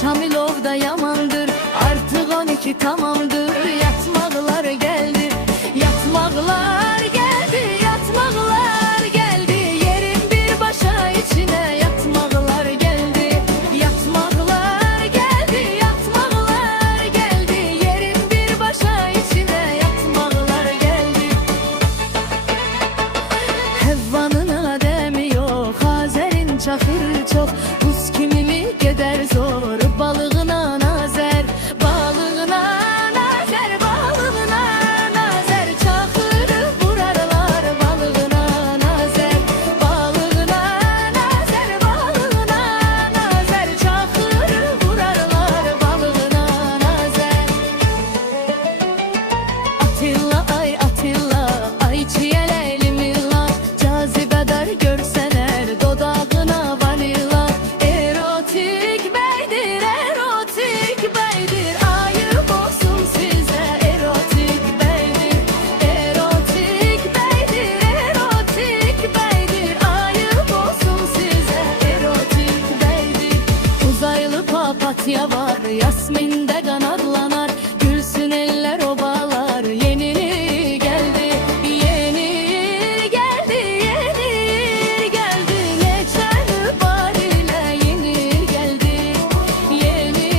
Şamilov da yamandır, artık 12 tamamdır. Yatmaqlar geldi, yatmaqlar geldi, yatmaqlar geldi. Yerin bir başa içine yatmaqlar geldi, yatmaqlar geldi, yatmaqlar geldi. Yerin bir başa içine yatmaqlar geldi. Hevvanın ademi yok, Azer'in çakırı çok. Buz kimi mi gider zor, balığına nazer, balığına nazer, balığına nazer. Çakırı vurarlar balığına nazer, balığına nazer, balığına nazer. Çakırı vurarlar balığına nazer. Atilla ay Atilla, ay çiyeleyli milla, cazibedar görsen er, dodağına vanilla. Erotik beydir, erotik beydir, ayıp olsun size. Erotik beydir, erotik beydir, erotik beydir, ayıp olsun size. Erotik beydir. Uzaylı papatya var, Yasmin'de kanatlanar, gülsün eller obalar. Yeni geldi, yeni geldi, yeni geldi. Neçeli bar ile yeni geldi, yeni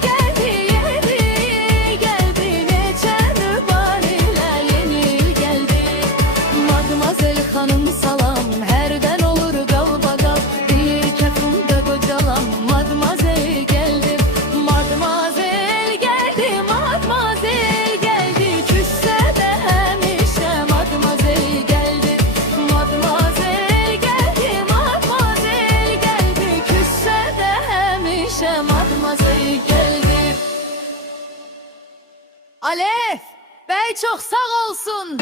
geldi, yeni geldi. Neçeli bar ile yeni geldi. Madmazel hanım salam, herden olur galbagal, bir kefimde kocalam. Madmazel geldi, madmazel geldi, madmazel geldi. Küsse de hemişe madmazel geldi, madmazel geldi, madmazel geldi. Küsse de hemişe madmazel geldi. Alef Bey çok sağ olsun.